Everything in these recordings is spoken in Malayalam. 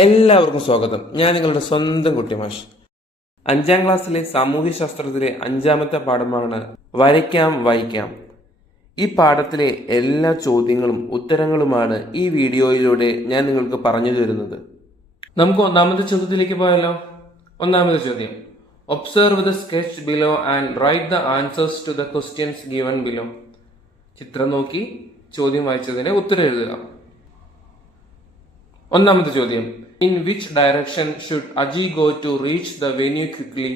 എല്ലാവർക്കും സ്വാഗതം. ഞാൻ നിങ്ങളുടെ സ്വന്തം കുട്ടിമാഷ്. 5ാം ക്ലാസ്സിലെ സാമൂഹ്യശാസ്ത്രത്തിലെ 5ാമത്തെ പാഠമാണ് വരയ്ക്കാം വായിക്കാം. ഈ പാഠത്തിലെ എല്ലാ ചോദ്യങ്ങളും ഉത്തരങ്ങളുമാണ് ഈ വീഡിയോയിലൂടെ ഞാൻ നിങ്ങൾക്ക് പറഞ്ഞു തരുന്നത്. നമുക്ക് ഒന്നാമത്തെ ചോദ്യത്തിലേക്ക് പോയാലോ. ഒന്നാമത്തെ ചോദ്യം, observe the sketch below and write the answers to the questions given below. ചിത്രം നോക്കി ചോദ്യം വായിച്ചതിന് ഉത്തരം എഴുതുക. ഒന്നാമത്തെ ചോദ്യം, in which direction should Aji go to reach the venue quickly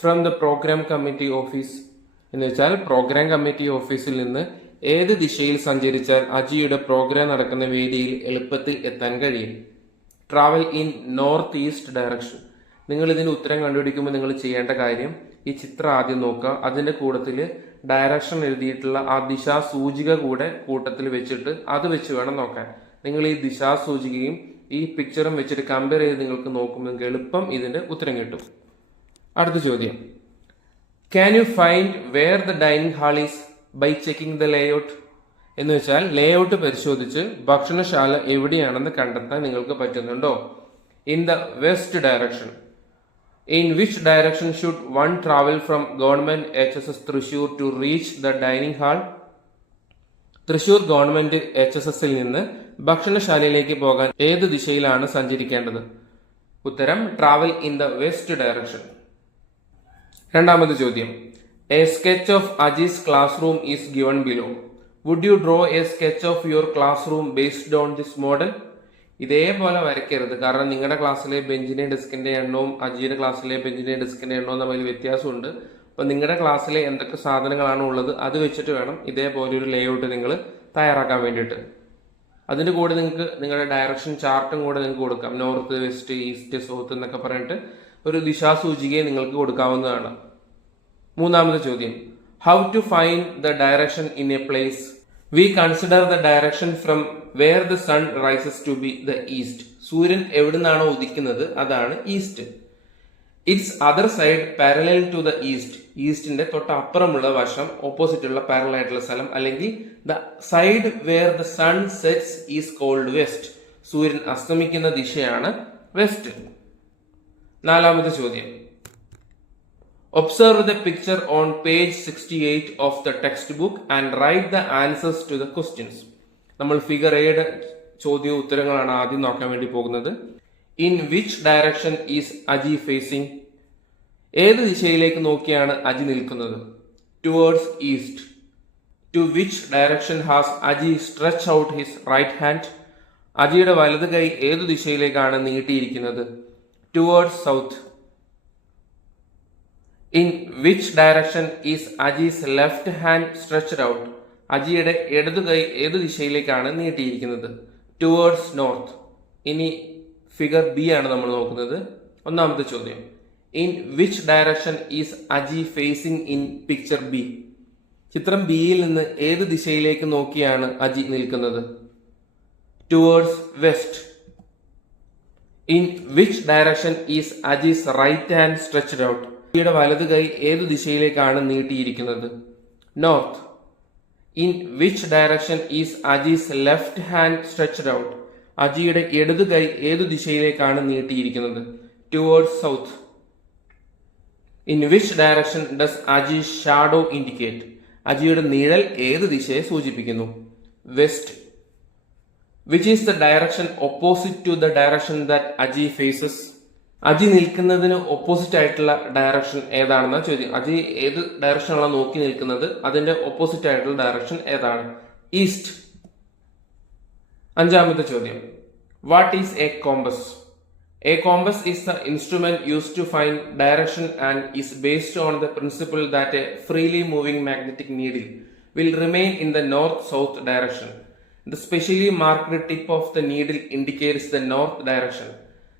from the program committee office? എന്ന് വെച്ചാൽ പ്രോഗ്രാം കമ്മിറ്റി ഓഫീസിൽ നിന്ന് ഏത് ദിശയിൽ സഞ്ചരിച്ചാൽ അജിയുടെ പ്രോഗ്രാം നടക്കുന്ന വേദിയിൽ എളുപ്പത്തിൽ എത്താൻ കഴിയും? Travel in north east direction. നിങ്ങൾ ഇതിന് ഉത്തരം കണ്ടുപിടിക്കുമ്പോൾ നിങ്ങൾ ചെയ്യേണ്ട കാര്യം, ഈ ചിത്രം ആദ്യം നോക്കുക, അതിന്റെ കൂട്ടത്തിൽ ഡയറക്ഷൻ എഴുതിയിട്ടുള്ള ആ ദിശാസൂചിക കൂടെ കൂട്ടത്തിൽ വെച്ചിട്ട് അത് വെച്ച് വേണം നോക്കാൻ. നിങ്ങൾ ഈ ദിശാസൂചികയും ഈ പിക്ചറും വെച്ചിട്ട് കമ്പയർ ചെയ്ത് നിങ്ങൾക്ക് നോക്കുമ്പോൾ എളുപ്പം ഇതിന്റെ ഉത്തരം കിട്ടും. അടുത്ത ചോദ്യം, can you find where the dining hall is by checking the layout? എന്ന് വെച്ചാൽ ലേഔട്ട് പരിശോധിച്ച് ഭക്ഷണശാല എവിടെയാണെന്ന് കണ്ടെത്താൻ നിങ്ങൾക്ക് പറ്റുന്നുണ്ടോ? In the west direction. In which direction should one travel from government HSS Thrissur to reach the dining hall? Thrissur government HSSൽ നിന്ന് ഭക്ഷണശാലയിലേക്ക് പോകാൻ ഏത് ദിശയിലാണ് സഞ്ചരിക്കേണ്ടത്? ഉത്തരം travel in the west direction. രണ്ടാമത്തെ ചോദ്യം, a sketch of Aji's classroom is given below. Would you draw a sketch of your classroom based on this model? ഇതേപോലെ വരയ്ക്കരുത്, കാരണം നിങ്ങളുടെ ക്ലാസ്സിലെ ബെഞ്ചിന്റെ ഡെസ്കിന്റെ എണ്ണവും അജിയുടെ ക്ലാസ്സിലെ ബെഞ്ചിന്റെ ഡെസ്കിന്റെ എണ്ണവും തമ്മിൽ വ്യത്യാസമുണ്ട്. അപ്പൊ നിങ്ങളുടെ ക്ലാസ്സിലെ എന്തൊക്കെ സാധനങ്ങളാണ് ഉള്ളത് അത് വെച്ചിട്ട് വേണം ഇതേപോലെ ഒരു ലേഔട്ട് നിങ്ങൾ തയ്യാറാക്കാൻ വേണ്ടിയിട്ട്. അതിന്റെ കൂടെ നിങ്ങൾക്ക് നിങ്ങളുടെ ഡയറക്ഷൻ ചാർട്ടും കൂടെ നിങ്ങൾക്ക് കൊടുക്കാം. നോർത്ത്, വെസ്റ്റ്, ഈസ്റ്റ്, സൗത്ത് എന്നൊക്കെ പറഞ്ഞിട്ട് ഒരു ദിശാസൂചികയെ നിങ്ങൾക്ക് കൊടുക്കാവുന്നതാണ്. മൂന്നാമത്തെ ചോദ്യം, how to find the direction in a place? We consider the direction from where the sun rises to be the east. സൂര്യൻ എവിടുന്നാണോ ഉദിക്കുന്നത് അതാണ് east. It's other side parallel to the east. ഈസ്റ്റിന്റെ തൊട്ടപ്പുറമുള്ള വശം, ഓപ്പോസിറ്റ് ഉള്ള പാരലൽ ആയിട്ടുള്ള സ്ഥലം, അല്ലെങ്കിൽ the side where the sun sets is called west. സൂര്യൻ അസ്തമിക്കുന്ന ദിശയാണ് വെസ്റ്റ്. നാലാമത്തെ ചോദ്യം, observe the picture on page 68 of the text book and write the answers to the questions. നമ്മൾ ഫിഗർ എയുടെ ചോദ്യ ഉത്തരങ്ങളാണ് ആദ്യം നോക്കാൻ വേണ്ടി പോകുന്നത്. In which direction is Aji facing? ഏത് ദിശയിലേക്ക് നോക്കിയാണ് അജി നിൽക്കുന്നത്? Towards east. To which direction has Aji stretch out his right hand? അജിയുടെ വലത് കൈ ഏതു ദിശയിലേക്കാണ് നീട്ടിയിരിക്കുന്നത്? Towards south. In which direction is Aji's left hand stretched out? അജിയുടെ ഇടതു കൈ ഏതു ദിശയിലേക്കാണ് നീട്ടിയിരിക്കുന്നത്? Towards north. ഇനി ഫിഗർ ബി ആണ് നമ്മൾ നോക്കുന്നത്. ഒന്നാമത്തെ ചോദ്യം, in which direction is Aji facing in picture B? ചിത്രം ബിയിൽ നിന്ന് ഏത് ദിശയിലേക്ക് നോക്കിയാണ് അജി നിൽക്കുന്നത്? Towards west. In which direction is Aji's right hand stretched out? അജിയുടെ വലത് കൈ ഏതു ദിശയിലേക്കാണ് നീട്ടിയിരിക്കുന്നത്? North. In which direction is Aji's left hand stretched out? അജിയുടെ ഇടതു കൈ ഏതു ദിശയിലേക്കാണ് നീട്ടിയിരിക്കുന്നത്? Towards south. In which direction does Aji's shadow indicate? അജിയുടെ നിഴൽ ഏത് ദിശയെ സൂചിപ്പിക്കുന്നു? West. Which is the direction opposite to the direction that Aji faces? Aji നിൽക്കുന്നതിന് ഓപ്പോസിറ്റ് ആയിട്ടുള്ള ഡയറക്ഷൻ ഏതാണെന്ന ചോദ്യം. അജി ഏത് ഡയറക്ഷനാണ് നോക്കി നിൽക്കുന്നത്, അതിന്റെ ഓപ്പോസിറ്റ് ആയിട്ടുള്ള ഡയറക്ഷൻ ഏതാണ്? ഈസ്റ്റ്. അഞ്ചാമത്തെ ചോദ്യം, what is a compass? A compass is the instrument used to find direction and is based on the principle that a freely moving magnetic needle will remain in the north south direction. The specially marked tip of the needle indicates the north direction.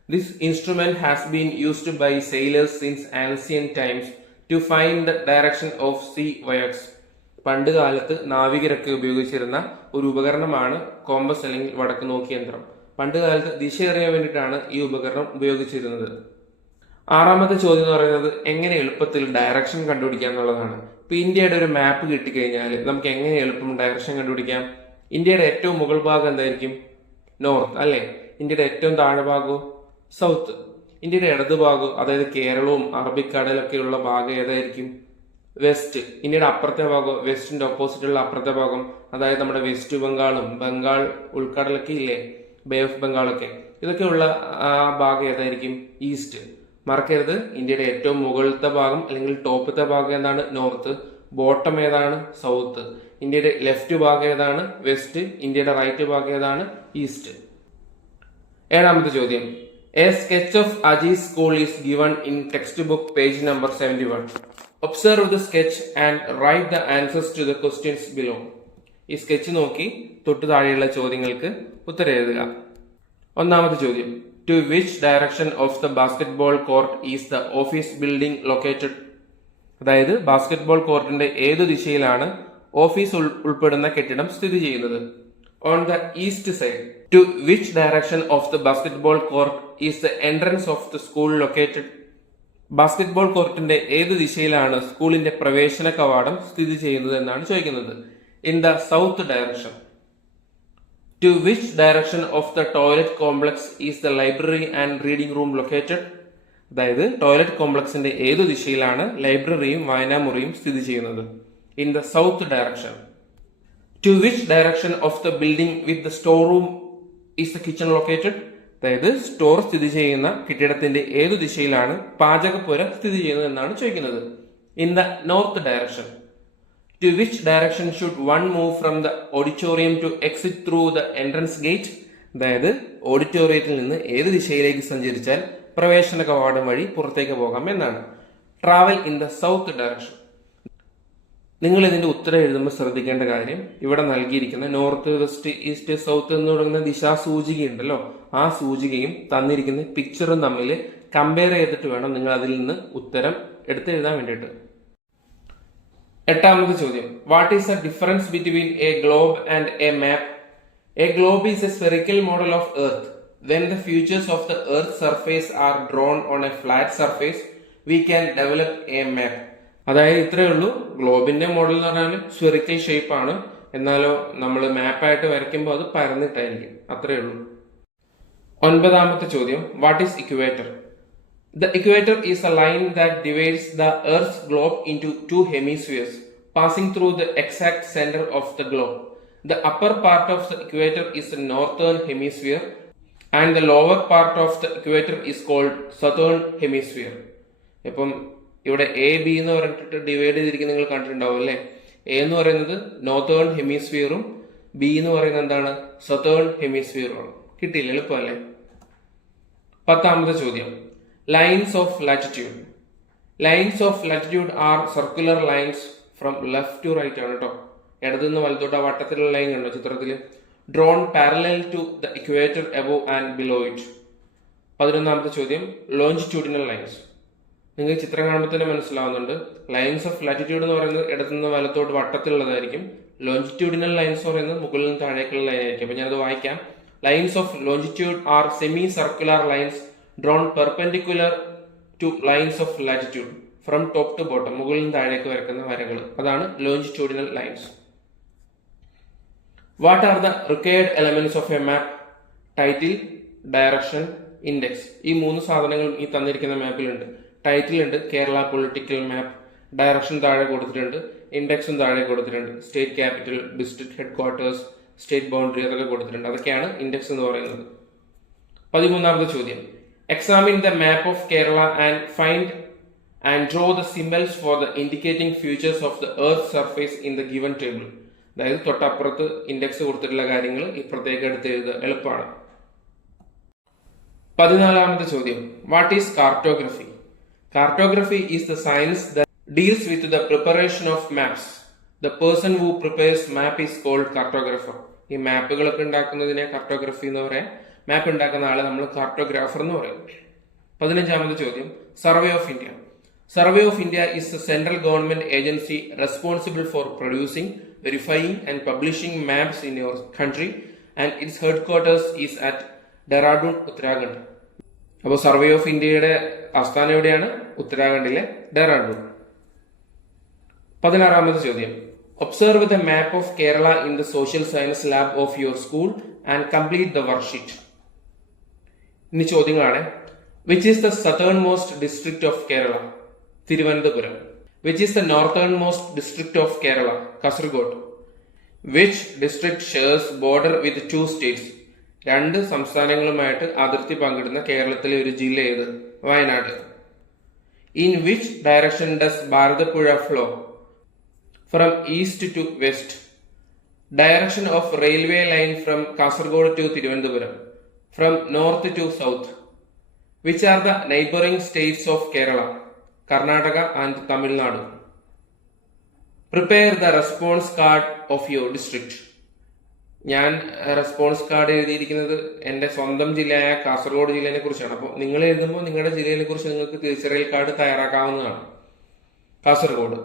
This instrument has been used by sailors since ancient times to find the direction of sea voyages. പണ്ട് കാലത്ത് നാവികരൊക്കെ ഉപയോഗിച്ചിരുന്ന ഒരു ഉപകരണമാണ് കോമ്പസ് അല്ലെങ്കിൽ വടക്ക് നോക്കി യന്ത്രം. പണ്ട് കാലത്ത് ദിശ അറിയാൻ വേണ്ടിയിട്ടാണ് ഈ ഉപകരണം ഉപയോഗിച്ചിരുന്നത്. ആറാമത്തെ ചോദ്യം എന്ന് പറയുന്നത് എങ്ങനെ എളുപ്പത്തിൽ ഡയറക്ഷൻ കണ്ടുപിടിക്കാം എന്നുള്ളതാണ്. ഇപ്പൊ ഇന്ത്യയുടെ ഒരു മാപ്പ് കിട്ടിക്കഴിഞ്ഞാൽ നമുക്ക് എങ്ങനെ എളുപ്പം ഡയറക്ഷൻ കണ്ടുപിടിക്കാം? ഇന്ത്യയുടെ ഏറ്റവും മുകൾ ഭാഗം എന്തായിരിക്കും? നോർത്ത് അല്ലെ. ഇന്ത്യയുടെ ഏറ്റവും താഴെ ഭാഗവും സൗത്ത്. ഇന്ത്യയുടെ ഇടതുഭാഗം, അതായത് കേരളവും അറബിക്കടലൊക്കെയുള്ള ഭാഗം ഏതായിരിക്കും? വെസ്റ്റ്. ഇന്ത്യയുടെ അപ്പുറത്തെ ഭാഗം, വെസ്റ്റിന്റെ ഓപ്പോസിറ്റുള്ള അപ്പുറത്തെ ഭാഗം, അതായത് നമ്മുടെ വെസ്റ്റ് ബംഗാളും ബംഗാൾ ഉൾക്കടലൊക്കെ ഇല്ലേ, ബേ ഓഫ് ബംഗാളൊക്കെ, ഇതൊക്കെയുള്ള ആ ഭാഗം ഏതായിരിക്കും? ഈസ്റ്റ്. മറക്കരുത്, ഇന്ത്യയുടെ ഏറ്റവും മുകളിലത്തെ ഭാഗം അല്ലെങ്കിൽ ടോപ്പത്തെ ഭാഗം ഏതാണ്? നോർത്ത്. ബോട്ടം ഏതാണ്? സൗത്ത്. ഇന്ത്യയുടെ ലെഫ്റ്റ് ഭാഗം ഏതാണ്? വെസ്റ്റ്. ഇന്ത്യയുടെ റൈറ്റ് ഭാഗം ഏതാണ്? ഈസ്റ്റ്. ഏഴാമത്തെ ചോദ്യം. A sketch of Aji's school is given in textbook page number 71. Observe the sketch and write the answers to the questions below. ഈ സ്കെച്ച് നോക്കി തൊട്ടു താഴെയുള്ള ചോദ്യങ്ങൾക്ക് ഉത്തരം എഴുതുക. ഒന്നാമത്തെ ചോദ്യം. To which direction of the basketball court is the office building located? അതായത് ബാസ്കറ്റ്ബോൾ കോർട്ടിന്റെ ഏതു ദിശയിലാണ് ഓഫീസ് ഉൾപ്പെടുന്ന കെട്ടിടം സ്ഥിതി ചെയ്യുന്നത്? On the east side. To which direction of the basketball court is the entrance of the school located? Basketball കോർട്ടിന്റെ ഏത് ദിശയിലാണ് സ്കൂളിന്റെ പ്രവേശന കവാടം സ്ഥിതി ചെയ്യുന്നത് എന്നാണ് ചോദിക്കുന്നത്. In the south direction. To which direction of the toilet complex is the library and reading room located? അതായത് ടോയ്ലറ്റ് കോംപ്ലക്സിന്റെ ഏതു ദിശയിലാണ് ലൈബ്രറിയും വായനാമുറിയും സ്ഥിതി ചെയ്യുന്നത്? In the south direction. To which direction of the building with the store room is the kitchen located? അതായത് സ്റ്റോർ സ്ഥിതി ചെയ്യുന്ന കെട്ടിടത്തിന്റെ ഏതു ദിശയിലാണ് പാചകപ്പുര സ്ഥിതി ചെയ്യുന്നത് എന്നാണ് ചോദിക്കുന്നത്. In the north direction. To which direction should one move from the auditorium to exit through the entrance gate? അതായത് ഓഡിറ്റോറിയത്തിൽ നിന്ന് ഏത് ദിശയിലേക്ക് സഞ്ചരിച്ചാൽ പ്രവേശന കവാടം വഴി പുറത്തേക്ക് പോകാം എന്നാണ്. Travel in the south direction. നിങ്ങൾ ഇതിന്റെ ഉത്തരം എഴുതുമ്പോൾ ശ്രദ്ധിക്കേണ്ട കാര്യം, ഇവിടെ നൽകിയിരിക്കുന്ന നോർത്ത്, വെസ്റ്റ്, ഈസ്റ്റ്, സൗത്ത് എന്ന് തുടങ്ങുന്ന ദിശാസൂചിക ഉണ്ടല്ലോ, ആ സൂചികയും തന്നിരിക്കുന്ന പിക്ചറും തമ്മിൽ കമ്പയർ ചെയ്തിട്ട് വേണം നിങ്ങൾ അതിൽ നിന്ന് ഉത്തരം എടുത്തെഴുതാൻ വേണ്ടിയിട്ട്. എട്ടാമത്തെ ചോദ്യം. What is the difference between A globe and A map? A globe is A spherical model of earth. When the features of the earth's surface are drawn on a flat surface, we can develop a map. അതായത് ഇത്രയേ ഉള്ളൂ. ഗ്ലോബിന്റെ മോഡൽ എന്ന് പറഞ്ഞാൽ സ്ഫെറിക്കൽ ഷേപ്പ് ആണ്, എന്നാലോ നമ്മൾ മാപ്പായിട്ട് വരയ്ക്കുമ്പോൾ അത് പരന്നിട്ടായിരിക്കും. അത്രയേ ഉള്ളൂ. ഒൻപതാമത്തെ ചോദ്യം. What is equator? The equator is a line that divides the earth's globe into two hemispheres passing through the exact centre of the globe. The upper part of the equator is the northern hemisphere and the lower part of the equator is called southern hemisphere. ഇപ്പം ഇവിടെ എ ബി എന്ന് പറഞ്ഞിട്ട് ഡിവൈഡ് ചെയ്തിരിക്കുന്നത് നിങ്ങൾ കണ്ടിട്ടുണ്ടാവും അല്ലേ? എ എന്ന് പറയുന്നത് നോർത്തേൺ ഹെമിസ്ഫിയറും ബി എന്ന് പറയുന്നത് എന്താണ്? സതേൺ ഹെമിസ്ഫിയറും. കിട്ടിയില്ല? എളുപ്പമല്ലേ? പത്താമത്തെ ചോദ്യം. Lines of latitude. Lines of latitude are circular lines from left to right ആണ് കേട്ടോ. ഇടതുനിന്ന് വലത്തോട്ട് ആ വട്ടത്തിലുള്ള ലൈൻ കണ്ടോ ചിത്രത്തിൽ? drawn parallel to the equator above and below it. 11ാമത്തെ ചോദ്യം. Longitudinal lines. നിങ്ങൾക്ക് ചിത്രം കാണുമ്പോൾ തന്നെ മനസ്സിലാവുന്നുണ്ട്, ലൈൻസ് ഓഫ് ലാറ്റിറ്റ്യൂഡ് എന്ന് പറയുന്നത് ഇടത്തുനിന്ന് വലത്തോട്ട് വട്ടത്തിലുള്ളതായിരിക്കും. ലോഞ്ചിറ്റ്യൂഡിനൽ ലൈൻസ് പറയുന്നത് മുകളിൽ നിന്ന് താഴേക്കുള്ള ലൈൻ ആയിരിക്കും. അപ്പൊ ഞാനത് വായിക്കാം. Lines of longitude are semicircular lines drawn perpendicular to lines of latitude from top to bottom. മുകളിൽ നിന്ന് താഴേക്ക് വരക്കുന്ന വരകൾ, അതാണ് longitudinal lines. What are the required elements of a map? Title, direction, index. ഈ മൂന്ന് സാധനങ്ങളും ഈ തന്നിരിക്കുന്ന മാപ്പിലുണ്ട്. ടൈറ്റിൽ ഉണ്ട്, കേരള പൊളിറ്റിക്കൽ മാപ്പ്. ഡയറക്ഷൻ താഴെ കൊടുത്തിട്ടുണ്ട്, ഇൻഡെക്സും താഴെ കൊടുത്തിട്ടുണ്ട്. State capital, district head quarters, state boundary അതൊക്കെ കൊടുത്തിട്ടുണ്ട്. അതൊക്കെയാണ് ഇൻഡെക്സ് എന്ന് പറയുന്നത്. 13ാമത്തെ ചോദ്യം. Examine the map of Kerala and find and draw the symbols for the indicating features of the earth surface in the given table. അതായത് തൊട്ടപ്പുറത്ത് ഇൻഡെക്സ് കൊടുത്തിട്ടുള്ള കാര്യങ്ങൾ ഇപ്പുറത്തേക്ക് എടുത്ത് എഴുതുക, എളുപ്പമാണ്. 14ാമത്തെ ചോദ്യം. What is cartography? Cartography is the science that deals with the preparation of maps. The person who prepares map is called cartographer. ഈ മാപ്പുകളൊക്കെ ഉണ്ടാക്കുന്നതിനെ കാർട്ടോഗ്രഫി എന്ന് പറയാം. മാപ്പ് ഉണ്ടാക്കുന്ന ആളെ നമ്മൾ കാർട്ടോഗ്രാഫർ എന്ന് പറയും. 15ാമത്തെ ചോദ്യം. Survey of India. Survey of India is the central government agency responsible for producing, verifying and publishing maps in your country and its headquarters is at Dehradun, Uttarakhand. അപ്പോൾ സർവേ ഓഫ് ഇന്ത്യയുടെ ആസ്ഥാനം എവിടെയാണ്? ഉത്തരാഖണ്ഡിലെ ഡെറാഡൂൺ. 16ാമത്തെ ചോദ്യം. Observe the map of Kerala in the social science lab of your school and complete the worksheet. ഇനി ചോദ്യങ്ങളാണ്. Which is the southernmost district of Kerala? Thiruvananthapuram. Which is the northernmost district of Kerala? Kasaragod. Which district shares border with two states? രണ്ട് സംസ്ഥാനങ്ങളുമായിട്ട് അതിർത്തി പങ്കിടുന്ന കേരളത്തിലെ ഒരു ജില്ല ഏത്? Wayanad. In which direction does Bharatapuzha flow? From east to west. Direction of railway line from Kasaragod to Thiruvananthapuram. From north to south. Which are the neighboring states of Kerala? Karnataka and Tamil Nadu. Prepare the response card of your district. ഞാൻ റെസ്പോൺസ് കാർഡ് എഴുതിയിരിക്കുന്നത് എൻ്റെ സ്വന്തം ജില്ലയായ കാസർഗോഡ് ജില്ലയെ കുറിച്ചാണ്. അപ്പോൾ നിങ്ങൾ എഴുതുമ്പോൾ നിങ്ങളുടെ ജില്ലയെ കുറിച്ച് നിങ്ങൾക്ക് തിരിച്ചറിയൽ കാർഡ് തയ്യാറാക്കാവുന്നതാണ്. Kasaragod.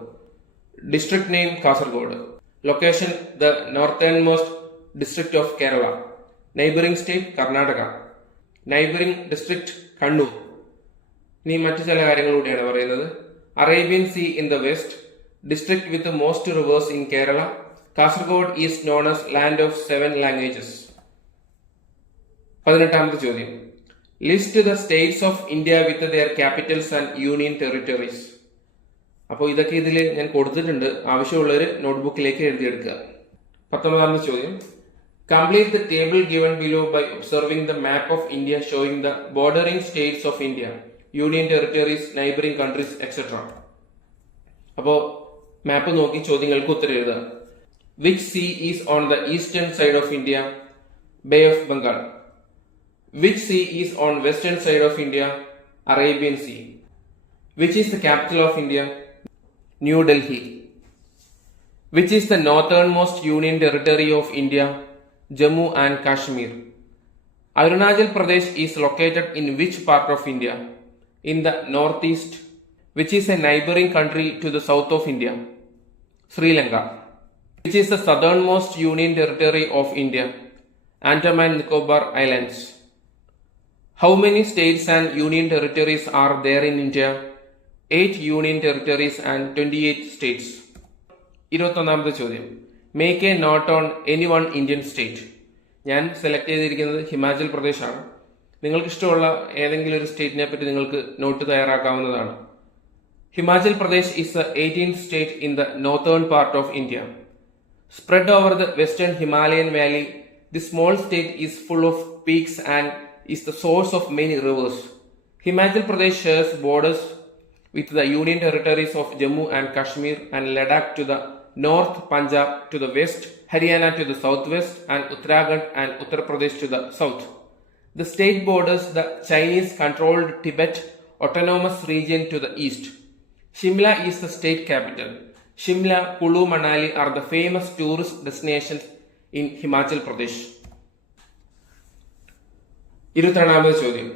District name Kasaragod. Location the northern most district of Kerala. Neighbouring state Karnataka. Neighbouring district Kannur. ഇനി മറ്റു ചില കാര്യങ്ങൾ കൂടിയാണ് പറയുന്നത്. Arabian sea in the west. District with most rivers in Kerala. Kasaragod is known as land of 7 languages. 18ാമത്തെ ചോദ്യം. List the states of India with their capitals and union territories. അപ്പോൾ ഇതൊക്കെ ഇതിൽ ഞാൻ കൊടുത്തിട്ടുണ്ട്. ആവശ്യമുള്ളവർ നോട്ട്ബുക്കിലേക്ക് എഴുതിയെടുക്കുക. 19ാമത്തെ ചോദ്യം. Complete the table given below by observing the map of India showing the bordering states of India, union territories, neighboring countries, etc. അപ്പോൾ മാപ്പ് നോക്കി ചോദ്യങ്ങൾക്ക് ഉത്തരം എഴുതുക. Which sea is on the eastern side of India? Bay of Bengal. Which sea is on western side of India? Arabian Sea. Which is the capital of India? New Delhi. Which is the northernmost union territory of India? Jammu and Kashmir. Arunachal Pradesh is located in which part of India? In the northeast. Which is a neighboring country to the south of India? Sri Lanka. Which is the southernmost union territory of India? Andaman and Nicobar Islands. How many states and union territories are there in India? 8 union territories and 28 states. 21ാമത്തെ ചോദ്യം. Make a note on any one Indian state. ഞാൻ സെലക്ട് ചെയ്തിരിക്കുന്നത് ഹിമാചൽ പ്രദേശാണ്. നിങ്ങൾക്ക് ഇഷ്ടമുള്ള ഏതെങ്കിലും ഒരു സ്റ്റേറ്റിനെ പറ്റി നിങ്ങൾക്ക് നോട്ട് തയ്യാറാക്കാവുന്നതാണ്. Himachal Pradesh is the 18th state in the northern part of India. Spread over the western Himalayan valley, this small state is full of peaks and is the source of many rivers. Himachal Pradesh shares borders with the union territories of Jammu and Kashmir and Ladakh to the north, Punjab to the west, Haryana to the southwest, and Uttarakhand and Uttar Pradesh to the south. The state borders the Chinese-controlled Tibet Autonomous Region to the east. Shimla is the state capital. Shimla, Kulu, Manali are the famous tourist destinations in Himachal Pradesh. 22ാമത്തെ ചോദ്യം.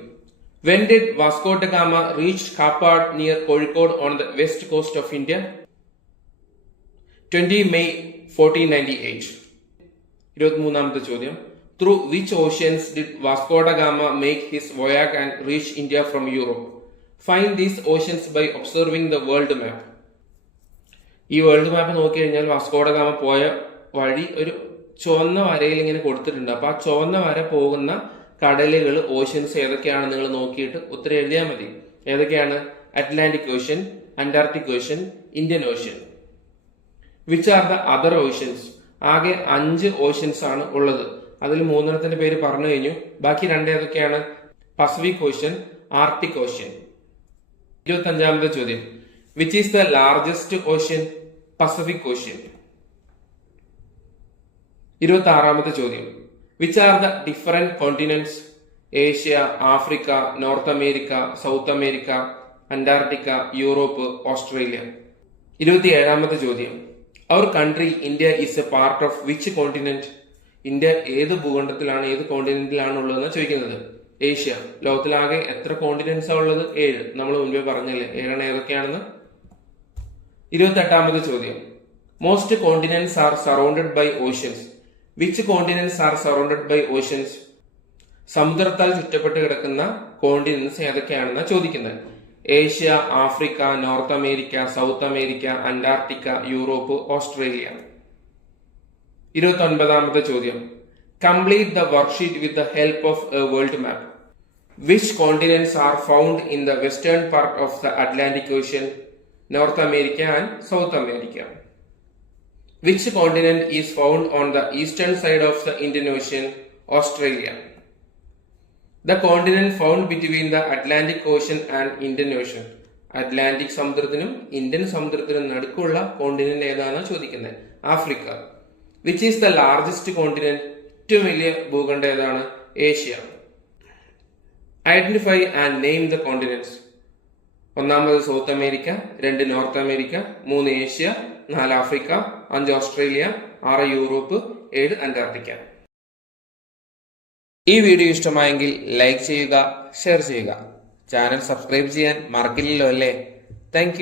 When did Vasco da Gama reach Kappad near Kozhikode on the west coast of India? 20 May 1498. 23ാമത്തെ ചോദ്യം. Through which oceans did Vasco da Gama make his voyage and reach India from Europe? Find these oceans by observing the world map. ഈ വേൾഡ് മാപ്പ് നോക്കിക്കഴിഞ്ഞാൽ വാസ്കോ ഡ ഗാമ പോയ വഴി ഒരു ചുവന്ന വരയിൽ ഇങ്ങനെ കൊടുത്തിട്ടുണ്ട്. അപ്പൊ ആ ചുവന്ന വര പോകുന്ന കടലുകൾ, ഓഷ്യൻസ് ഏതൊക്കെയാണ് നിങ്ങൾ നോക്കിയിട്ട് ഉത്തരം എഴുതിയാൽ മതി. ഏതൊക്കെയാണ്? Atlantic ocean, Antarctic ocean, Indian ocean. Which are the other oceans? ആകെ 5 ഓഷ്യൻസ് ആണ് ഉള്ളത്. അതിൽ 3 പേര് പറഞ്ഞു കഴിഞ്ഞു. ബാക്കി 2 ഏതൊക്കെയാണ്? Pacific Ocean, Arctic Ocean. 25ാമത്തെ ചോദ്യം. Which is the largest ocean? Pacific Ocean. 26ാമത്തെ ചോദ്യം. Which are the different continents? Asia, Africa, North America, South America, Antarctica, Europe, Australia. 27ാമത്തെ ചോദ്യം. Our country India is a part of which continent? India ഏത് ഭൂഖണ്ഡത്തിലാണ്, ഏത് കോണ്ടിനെന്റിലാണ് ഉള്ളതെന്ന് ചോദിക്കുന്നത്. ഏഷ്യ. ലോകത്തിലാകെ എത്ര കോണ്ടിനെന്റ്സാ ഉള്ളത്? 7. നമ്മൾ മുൻപേ പറഞ്ഞല്ലേ 7 ഏതൊക്കെയാണെന്ന്. 28ാമത്തെ ചോദ്യം. Most continents are surrounded by oceans. Which continents are surrounded by oceans? സമുദ്രത്താൽ ചുറ്റപ്പെട്ട് കിടക്കുന്ന കോണ്ടിനെന്റ്സ് ഏതൊക്കെയാണെന്ന് ചോദിക്കുന്നത്. Asia, Africa, North America, South America, Antarctica, Europe, Australia. 29ാമത്തെ ചോദ്യം. Complete the worksheet with the help of a world map. Which continents are found in the western part of the Atlantic Ocean? North America and South America. Which continent is found on the eastern side of the Indian Ocean? Australia. The continent found between the Atlantic Ocean and Indian Ocean. Atlantic സമുദ്രത്തിനും ഇന്ത്യൻ സമുദ്രത്തിനും നടുക്കുള്ള കോണ്ടിനെന്റ് ഏതാണ് ചോദിക്കുന്നത്? Africa. Which is the largest continent? ഏറ്റവും വലിയ ഭൂഖണ്ഡം ഏതാണ്? Asia. Identify and name the continents. ഒന്നാമത് South America, 2 North America, 3 Asia, 4 Africa, 5 Australia, 6 Europe, 7 Antarctica. ഈ വീഡിയോ ഇഷ്ടമായെങ്കിൽ ലൈക്ക് ചെയ്യുക, ഷെയർ ചെയ്യുക. ചാനൽ സബ്സ്ക്രൈബ് ചെയ്യാൻ മറക്കില്ലല്ലോ അല്ലേ? താങ്ക്